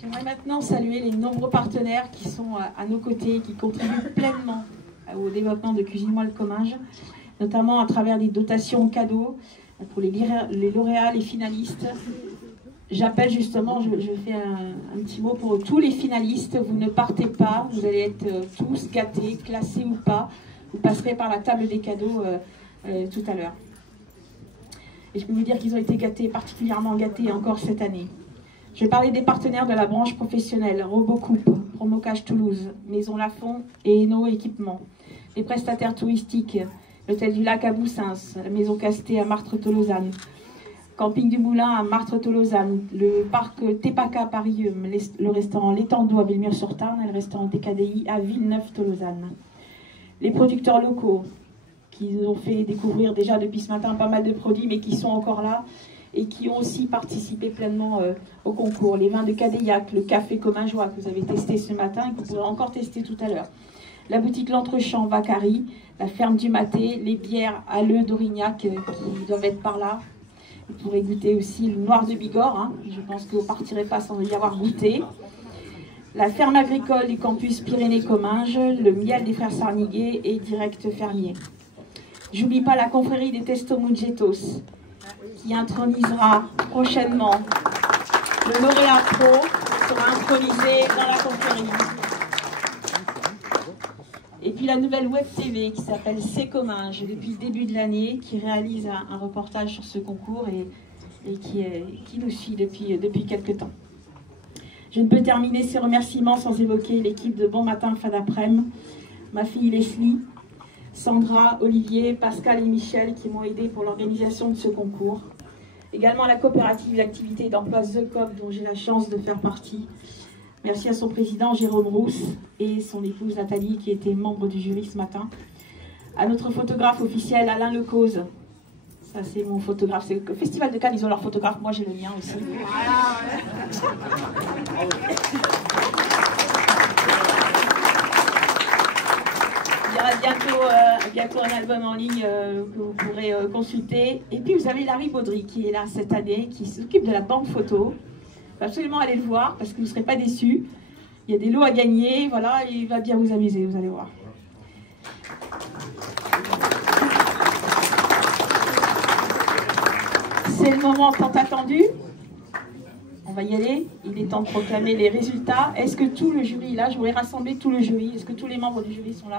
J'aimerais maintenant saluer les nombreux partenaires qui sont à nos côtés, qui contribuent pleinement au développement de Cuisine-moi le Comminges, notamment à travers des dotations cadeaux pour les lauréats, les finalistes. J'appelle justement, je fais un petit mot pour tous les finalistes. Vous ne partez pas, vous allez être tous gâtés, classés ou pas. Vous passerez par la table des cadeaux tout à l'heure. Et je peux vous dire qu'ils ont été gâtés, particulièrement gâtés encore cette année. Je vais parler des partenaires de la branche professionnelle, Robocoupe, Promocash Toulouse, Maison Lafont et Eno Équipement. Les prestataires touristiques, l'Hôtel du Lac à Boussins, la Maison Casté à Martres-Tolosane, Camping du Moulin à Martres-Tolosane, le parc Tepaka à Paris, le restaurant L'Étendue à Villemur-sur-Tarn et le restaurant TKDI à Villeneuve-Tolosane. Les producteurs locaux qui nous ont fait découvrir déjà depuis ce matin pas mal de produits, mais qui sont encore là et qui ont aussi participé pleinement au concours. Les vins de Cadéillac, le café Commingeois que vous avez testé ce matin et que vous pourrez encore tester tout à l'heure. La boutique L'Entrechamp Vacari, la ferme du Maté, les bières Halleux d'Aurignac qui doivent être par là. Vous pourrez goûter aussi le noir de Bigorre, hein. Je pense que vous ne partirez pas sans y avoir goûté. La ferme agricole du campus Pyrénées-Comminges, le miel des frères Sarniguet et Direct Fermier. J'oublie pas la confrérie des Testomungetos qui intronisera prochainement le lauréat pro qui sera intronisé dans la confrérie. Et puis la nouvelle web TV qui s'appelle C'est Comminges depuis le début de l'année, qui réalise un reportage sur ce concours et qui nous suit depuis quelques temps. Je ne peux terminer ces remerciements sans évoquer l'équipe de Bon Matin Fin d'après-midi, ma fille Leslie, Sandra, Olivier, Pascal et Michel qui m'ont aidé pour l'organisation de ce concours. Également la coopérative d'activité d'emploi The Coop dont j'ai la chance de faire partie. Merci à son président Jérôme Rousse et son épouse Nathalie qui était membre du jury ce matin. À notre photographe officiel Alain Lecause. Ça c'est mon photographe. C'est le Festival de Cannes, ils ont leur photographe. Moi j'ai le mien aussi. Il y aura bientôt un album en ligne que vous pourrez consulter. Et puis vous avez Larry Baudry qui est là cette année, qui s'occupe de la banque photo. Il faut absolument aller le voir parce que vous ne serez pas déçus. Il y a des lots à gagner, voilà, il va bien vous amuser, vous allez voir. C'est le moment tant attendu. On va y aller. Il est temps de proclamer les résultats. Est-ce que tout le jury est là? Je voudrais rassembler tout le jury. Est-ce que tous les membres du jury sont là?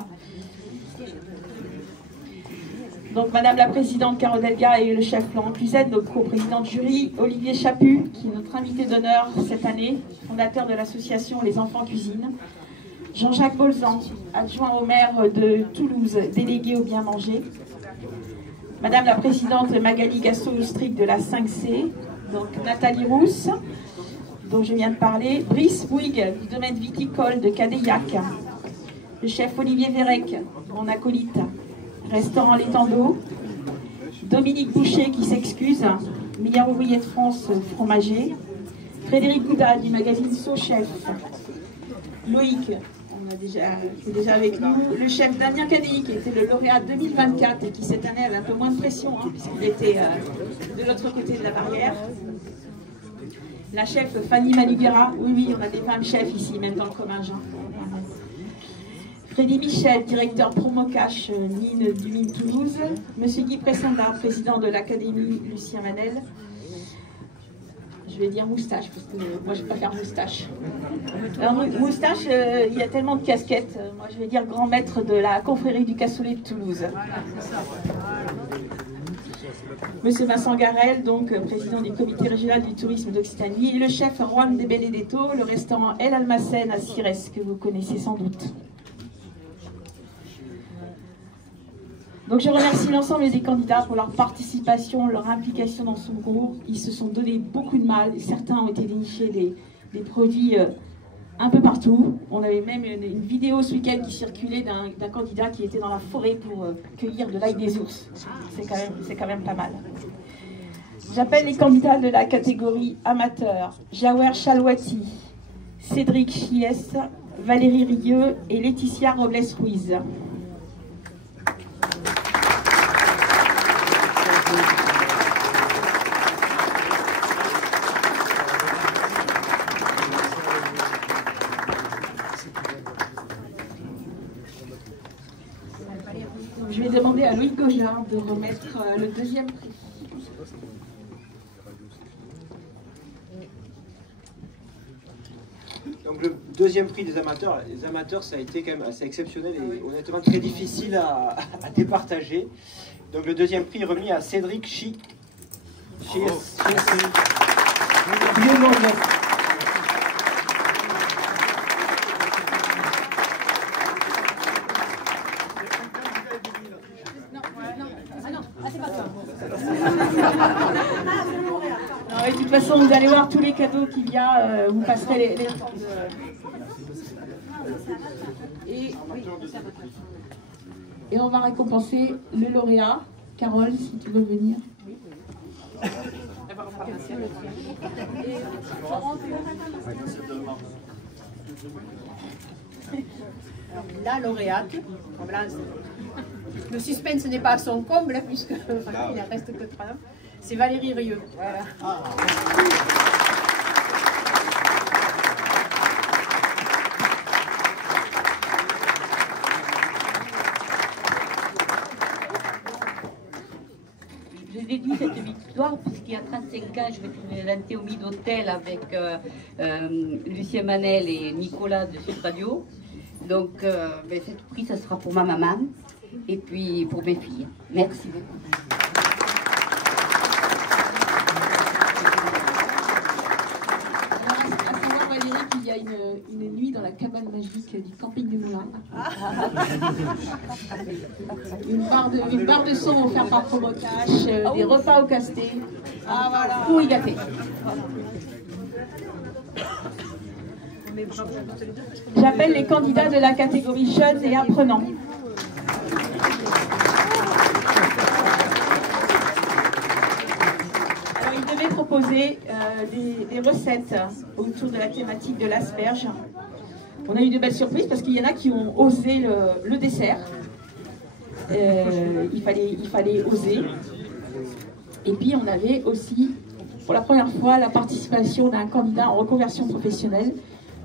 Donc, Madame la Présidente Carole Delga et le chef Laurent Cluzet, notre co-président de jury, Olivier Chaput, qui est notre invité d'honneur cette année, fondateur de l'association Les Enfants Cuisinent, Jean-Jacques Bolzan, adjoint au maire de Toulouse, délégué au bien manger, Madame la Présidente Magali Gasso-Stric de la 5C, donc Nathalie Rousse, dont je viens de parler, Brice Bouygues du domaine viticole de Cadéillac, le chef Olivier Vérec, mon acolyte, restaurant L'Étendue, Dominique Boucher qui s'excuse, meilleur ouvrier de France fromager, Frédéric Gouda du magazine So-Chef, Loïc, qui est déjà avec nous, le chef Damien Cadéi qui était le lauréat 2024 et qui cette année avait un peu moins de pression hein, puisqu'il était de l'autre côté de la barrière. La chef Fanny Maniguera, oui, on a des femmes chefs ici, même dans le Comminges. Freddy Michel, directeur Promocash mine du Mine Toulouse. Monsieur Guy Pressanda, président de l'Académie Lucien Manel. Je vais dire moustache, parce que moi je préfère moustache. Alors, moustache, il y a tellement de casquettes. Moi je vais dire grand maître de la confrérie du cassoulet de Toulouse. Monsieur Vincent Garel, donc président du comité régional du tourisme d'Occitanie. Et le chef Juan de Benedetto, le restaurant El Almacen à Sires, que vous connaissez sans doute. Donc je remercie l'ensemble des candidats pour leur participation, leur implication dans ce concours. Ils se sont donné beaucoup de mal. Certains ont été dénichés des produits un peu partout. On avait même une vidéo ce week-end qui circulait d'un candidat qui était dans la forêt pour cueillir de l'ail des ours. C'est quand même pas mal. J'appelle les candidats de la catégorie amateur. Jawer Chalouati, Cédric Chies, Valérie Rieux et Laetitia Robles-Ruiz. à Louis Gojard de remettre le deuxième prix. Donc le deuxième prix des amateurs, les amateurs, ça a été quand même assez exceptionnel et honnêtement très difficile à départager. Donc le deuxième prix est remis à Cédric Chic. De toute façon, vous allez voir tous les cadeaux qu'il y a, vous passerez les temps et on va récompenser le lauréat. Carole, si tu veux venir. La lauréate, le suspense n'est pas à son comble, puisque il ne reste que 3 ans, c'est Valérie Rieux. Voilà. Je dédie cette victoire puisqu'il y a 35 ans, je me présentais au Mid Hotel avec Lucien Manel et Nicolas de Sud Radio. Donc, cette prix, ça sera pour ma maman et puis pour mes filles. Merci beaucoup. Il y a une nuit dans la cabane magique du camping du Moulin. Une barre de son offerte par Promocash, des repas au casté, pour y gâter. J'appelle les candidats de la catégorie jeunes et apprenants. Alors, ils devaient proposer des recettes autour de la thématique de l'asperge. On a eu de belles surprises parce qu'il y en a qui ont osé le dessert. Il fallait oser. Et puis on avait aussi, pour la première fois, la participation d'un candidat en reconversion professionnelle,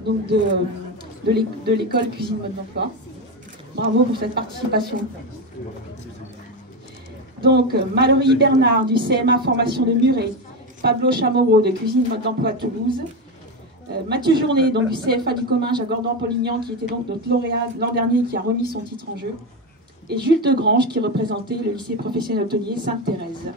donc de l'école Cuisine Mode d'Emploi. Bravo pour cette participation. Donc, Mallory Bernard du CMA Formation de Muret, Pablo Chamorro de Cuisine Mode d'Emploi Toulouse, Mathieu Journet donc, du CFA du Comminges à Gordan-Polignan, qui était donc notre lauréat l'an dernier, qui a remis son titre en jeu, et Jules Degrange qui représentait le lycée professionnel hôtelier Sainte-Thérèse.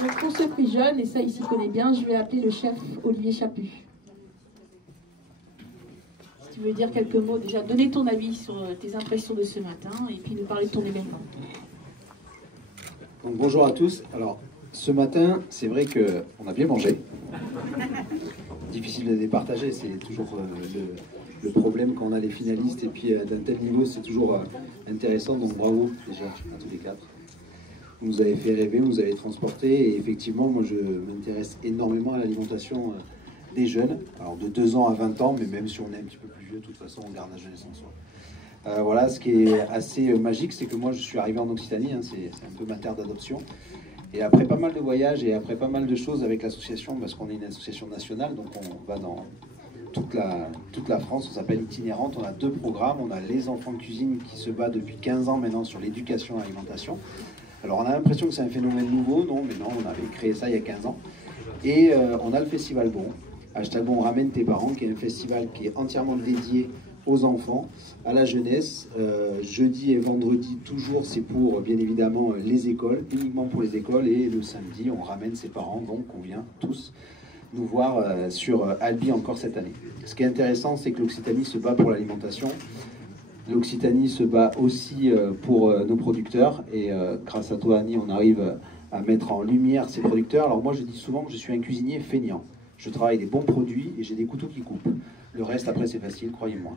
Donc, pour ce prix jeune, et ça il s'y connaît bien, je vais appeler le chef Olivier Chaput. Si tu veux dire quelques mots, déjà donner ton avis sur tes impressions de ce matin et puis nous parler de ton événement. Donc, bonjour à tous. Alors, ce matin, c'est vrai qu'on a bien mangé. Difficile de départager, c'est toujours le problème quand on a les finalistes et puis d'un tel niveau, c'est toujours intéressant. Donc bravo déjà à tous les quatre. Vous nous avez fait rêver, vous nous avez transporté et effectivement, moi je m'intéresse énormément à l'alimentation des jeunes, alors de 2 ans à 20 ans, mais même si on est un petit peu plus vieux, de toute façon on garde la jeunesse en soi. Voilà, ce qui est assez magique, c'est que moi je suis arrivé en Occitanie, hein, c'est un peu ma terre d'adoption. Et après pas mal de voyages et après pas mal de choses avec l'association, parce qu'on est une association nationale, donc on va dans toute la France, on s'appelle Itinérante, on a 2 programmes, on a les enfants de cuisine qui se battent depuis 15 ans maintenant sur l'éducation et l'alimentation. Alors on a l'impression que c'est un phénomène nouveau, non, mais non, on avait créé ça il y a 15 ans. Et on a le Festival Bon, #Bon ramène tes parents, qui est un festival qui est entièrement dédié aux enfants, à la jeunesse. Jeudi et vendredi, toujours, c'est pour, bien évidemment, les écoles, uniquement pour les écoles. Et le samedi, on ramène ses parents, donc on vient tous nous voir sur Albi encore cette année. Ce qui est intéressant, c'est que l'Occitanie se bat pour l'alimentation. L'Occitanie se bat aussi pour nos producteurs. Et grâce à toi, Annie, on arrive à mettre en lumière ces producteurs. Alors moi, je dis souvent que je suis un cuisinier feignant. Je travaille des bons produits et j'ai des couteaux qui coupent. Le reste, après, c'est facile, croyez-moi.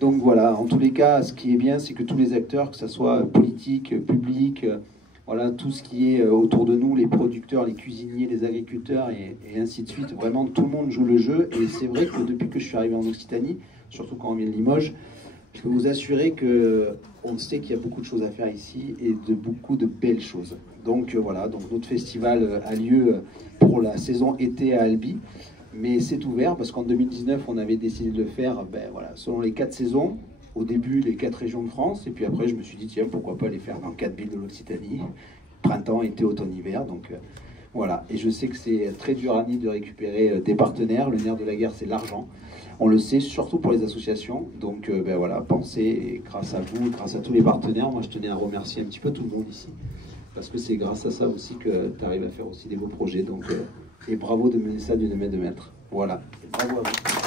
Donc voilà, en tous les cas, ce qui est bien, c'est que tous les acteurs, que ce soit politique, public, voilà, tout ce qui est autour de nous, les producteurs, les cuisiniers, les agriculteurs et ainsi de suite, vraiment, tout le monde joue le jeu. Et c'est vrai que depuis que je suis arrivé en Occitanie, surtout quand on vient de Limoges, je peux vous assurer qu'on sait qu'il y a beaucoup de choses à faire ici et beaucoup de belles choses. Donc voilà, donc notre festival a lieu pour la saison été à Albi. Mais c'est ouvert parce qu'en 2019, on avait décidé de le faire voilà, selon les 4 saisons. Au début, les 4 régions de France. Et puis après, je me suis dit, tiens, pourquoi pas les faire dans 4 villes de l'Occitanie. Printemps, été, automne, hiver. Donc voilà. Et je sais que c'est très dur à Nice de récupérer des partenaires. Le nerf de la guerre, c'est l'argent. On le sait, surtout pour les associations. Donc voilà, pensez, et grâce à vous, grâce à tous les partenaires, moi je tenais à remercier un petit peu tout le monde ici. Parce que c'est grâce à ça aussi que tu arrives à faire aussi des beaux projets. Donc, et bravo de mener ça d'une main de maître. Voilà. Bravo à vous.